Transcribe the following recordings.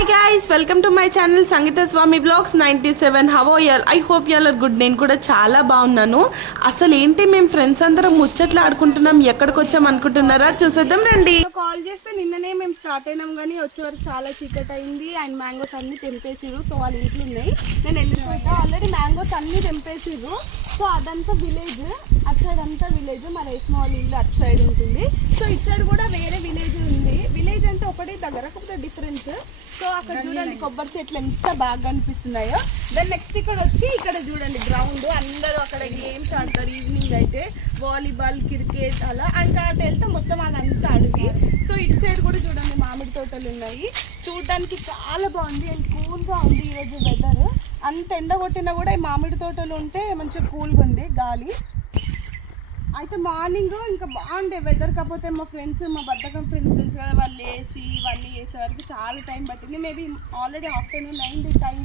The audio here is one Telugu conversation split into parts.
Hi guys, welcome to my channel Sangeeta Swami blogs 97. How are you? I hope you are good. నేను కూడా చాలా బాగున్నాను. అసలు ఏంటి మేము ఫ్రెండ్స్ అందరం ముచ్చట్లు ఆడుకుంటున్నాం, ఎక్కడికి వచ్చాం అనుకుంటున్నారా? చూసేద్దాం రండి. కాల్ చేస్తే నిన్ననే మేము స్టార్ట్ అయినాం కానీ వచ్చే వరకు చాలా చీకట్ అయింది అండ్ మ్యాంగోస్ అన్ని తెంపేసిరు. సో వాళ్ళ ఇంట్లో ఉన్నాయి, నేను వెళ్ళిపోతా. ఆల్రెడీ మ్యాంగోస్ అన్ని తెంపేసిరు. సో అదంతా విలేజ్, అటు సైడ్ అంతా విలేజ్. మా రేష్మ వాళ్ళ ఇల్లు అటు సైడ్ ఉంటుంది. సో ఇటు సైడ్ కూడా వేరే విలేజ్ ఉంది. విలేజ్ అంటే ఒకటి దగ్గర, కాకపోతే డిఫరెన్స్. సో అక్కడ చూడండి కొబ్బరి చెట్లు ఎంత బాగా అనిపిస్తున్నాయో. దెన్ నెక్స్ట్ ఇక్కడ వచ్చి ఇక్కడ చూడండి గ్రౌండ్, అందరూ అక్కడ గేమ్స్ ఆడతారు. ఈవినింగ్ అయితే వాలీబాల్, క్రికెట్ అలా. అండ్ అటు వెళ్తే మొత్తం అదంతా అడవి. సో ఇటు సైడ్ కూడా చూడండి మామిడి తోటలు ఉన్నాయి. చూడడానికి చాలా బాగుంది అండ్ కూల్గా ఉంది ఈరోజు వెదర్. అంత ఎండ కొట్టినా కూడా ఈ మామిడి తోటలు ఉంటే మంచిగా కూల్గా ఉంది గాలి. అయితే మార్నింగ్ ఇంకా బాగుండే వెదర్, కాకపోతే మా ఫ్రెండ్స్, మా బద్దకం ఫ్రెండ్స్ తెలుసు కదా, వాళ్ళు లేచి ఇవన్నీ చేసే వరకు చాలా టైం పట్టింది. మేబీ ఆల్రెడీ ఆఫ్టర్నూన్ అయింది టైం.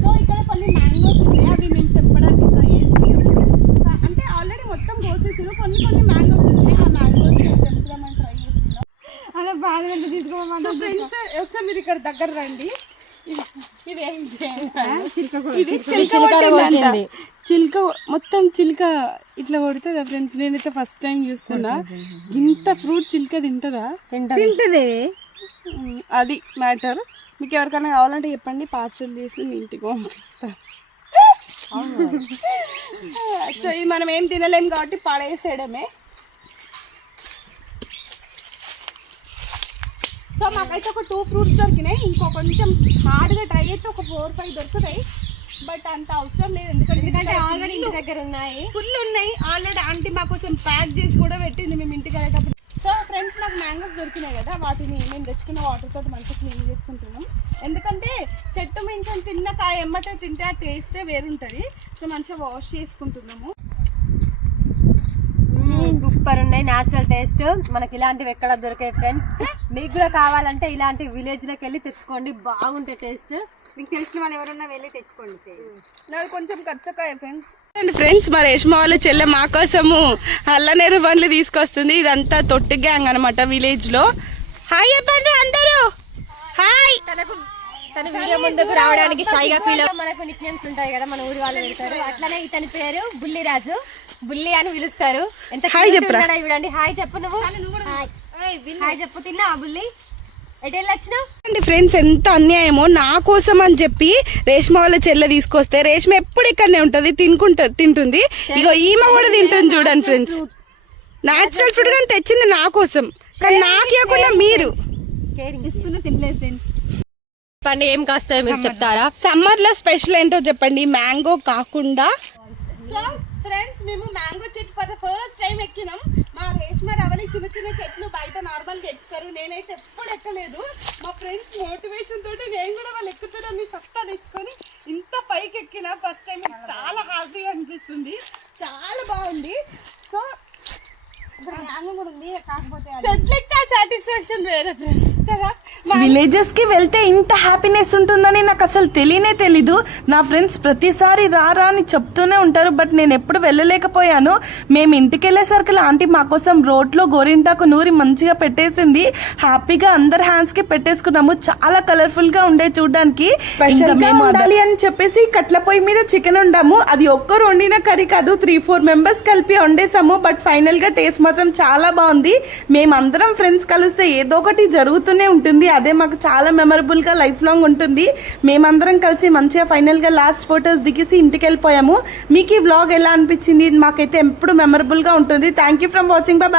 సో ఇక్కడ కొన్ని మ్యాంగోస్ ఉన్నాయి, అవి మేము తెంపడానికి ట్రై చేస్తున్నాం. అంటే ఆల్రెడీ మొత్తం కోసేసారు, కొన్ని మ్యాంగోస్ ఉన్నాయి. ఆ మ్యాంగోస్ తెంపుదామని ట్రై చేస్తున్నాం. అలా బాగా తీసుకోమన్నా ఫ్రెండ్స్. ఒకసారి మీరు ఇక్కడ దగ్గర రండి. ఇదేం ఇది చిలుక, మొత్తం చిలుక ఇట్లా కొడుతుందా ఫ్రెండ్స్? నేనైతే ఫస్ట్ టైం చూస్తున్నా. ఇంత ఫ్రూట్ చిలుక తింటదా? తింటది. అది మ్యాటర్. మీకు ఎవరికైనా కావాలంటే చెప్పండి, పార్సల్ చేసి మీ ఇంటికి పంపిస్తా. సో ఇది మనం ఏం తినలేము కాబట్టి పడేసేయడమే. సో మాకైతే ఒక 2 ఫ్రూట్స్ దొరికినాయి. ఇంకో కొంచెం హార్డ్గా ట్రై అయితే ఒక 4-5 దొరుకుతాయి. బట్ అంత అవసరం లేదు, ఎందుకంటే ఆల్రెడీ ఇంటి దగ్గర ఉన్నాయి, ఫుల్ ఉన్నాయి. ఆల్రెడీ ఆంటీ మా కోసం ప్యాక్ చేసి కూడా పెట్టింది మేము ఇంటికి వెళ్ళేటప్పుడు. సో ఫ్రెండ్స్, నాకు మ్యాంగోస్ దొరికినాయి కదా, వాటిని మేము తెచ్చుకున్న వాటర్ తోటి మంచిగా క్లీన్ చేసుకుంటున్నాం. ఎందుకంటే చెట్టు మించి తిన్న కాయ ఎమ్మటే తింటే ఆ టేస్టే వేరుంటుంది. సో మంచిగా వాష్ చేసుకుంటున్నాము. సూపర్ ఉన్నాయి, న్యాచురల్ టేస్ట్. మనకి ఇలాంటివి ఎక్కడ దొరికాయి ఫ్రెండ్స్. మీకు కూడా కావాలంటే ఇలాంటి విలేజ్ లోకి వెళ్ళి తెచ్చుకోండి, బాగుంటాయి టేస్ట్. మీకు తెలిసిన వాళ్ళు ఎవరన్నా వెళ్ళి తెచ్చుకోండి. నాకు కొంచెం ఖర్చుకాయ ఫ్రెండ్స్. ఫ్రెండ్స్, మా రేష్మ వాళ్ళ చెల్లె మా కోసము అల్లనేరు బండ్లు తీసుకొస్తుంది. ఇదంతా తొట్టి గ్యాంగ్ అనమాట విలేజ్ లో. హాయ్ చెప్పండి అందరూ. హాయ్. తన వీడియో ముందుకు రావడానికి షైగా ఫీల్. మనకు నిక్ నేమ్స్ ఉంటాయి కదా, మన ఊరి వాళ్ళు పెడతారు. అట్లనే ఇతని పేరు బుల్లిరాజు, బుల్లి అని పిలుస్తారు. ఎంత హాయ్ చెప్పరా చూడండి. హాయ్ చెప్పు నువ్వు. హాయ్ చెప్పు. తిన్నా బుల్లి? ఎటెళ్ళొచ్చినావు? ఫ్రెండ్స్, ఎంత అన్యాయమో. నా కోసం అని చెప్పి రేష్మ వాళ్ళ చెల్లె తీసుకొస్తే రేష్మ ఎప్పుడు ఇక్కడనే ఉంటది, తింటుంది. ఇగో ఈమె కూడా తింటుంది చూడండి ఫ్రెండ్స్. నాచురల్ ఫుడ్ కానీ తెచ్చింది నా కోసం, కానీ నాకు ఇవ్వకుండా మీరు తినలేదు ఫ్రెండ్స్. పండుగ ఏం కాస్తాయో మీరు చెప్తారా? సమ్మర్ లో స్పెషల్ ఏంటో చెప్పండి, మ్యాంగో కాకుండా. సో ఫ్రెండ్స్, మేము మ్యాంగో చెట్టు ఫర్ ద ఫస్ట్ టైం ఎక్కినాం. మా రేష్మ రవలి చిన్న చెట్లు బయట నార్మల్ గా ఎక్కుతారు, నేనైతే ఎప్పుడు ఎక్కలేదు. మా ఫ్రెండ్స్ మోటివేషన్ తోటి నేను కూడా వాళ్ళు ఎక్కుతున్నాం మీ సత్తా తెచ్చుకొని ఇంత పైకి ఎక్కినా ఫస్ట్ టైం. చాలా హ్యాపీగా అనిపిస్తుంది, చాలా బాగుంది. సో చెట్లు ఎక్కితే సాటిస్ఫాక్షన్ వేరే కదా. విలేజెస్ కి వెళ్తే ఇంత హ్యాపీనెస్ ఉంటుందని నాకు అసలు తెలీదు. నా ఫ్రెండ్స్ ప్రతిసారి రారా అని చెప్తూనే ఉంటారు, బట్ నేను ఎప్పుడు వెళ్ళలేకపోయాను. మేము ఇంటికి వెళ్ళేసరికి ఆంటీ మా కోసం రోడ్లో గోరింటాకు నూరి మంచిగా పెట్టేసింది. హ్యాపీగా అందరు హ్యాండ్స్ కి పెట్టేసుకున్నాము. చాలా కలర్ఫుల్ గా ఉండే చూడడానికి. స్పెషల్ గా ఉండాలి అని చెప్పేసి కట్ల పొయ్యి మీద చికెన్ వండాము. అది ఒక్కరు వండిన కర్రీ కాదు, 3-4 మెంబర్స్ కలిపి వండేసాము. బట్ ఫైనల్ గా టేస్ట్ మాత్రం చాలా బాగుంది. మేమందరం ఫ్రెండ్స్ కలిస్తే ఏదో ఒకటి జరుగుతూనే ఉంటుంది, అదే మాకు చాలా మెమరబుల్ గా లైఫ్ లాంగ్ ఉంటుంది. మేమందరం కలిసి మంచిగా ఫైనల్ గా లాస్ట్ ఫొటోస్ దిగేసి ఇంటికి వెళ్ళిపోయాము. మీకు ఈ వ్లాగ్ ఎలా అనిపించింది? మాకైతే ఎప్పుడు మెమరబుల్ గా ఉంటుంది. Thank you from watching. Bye.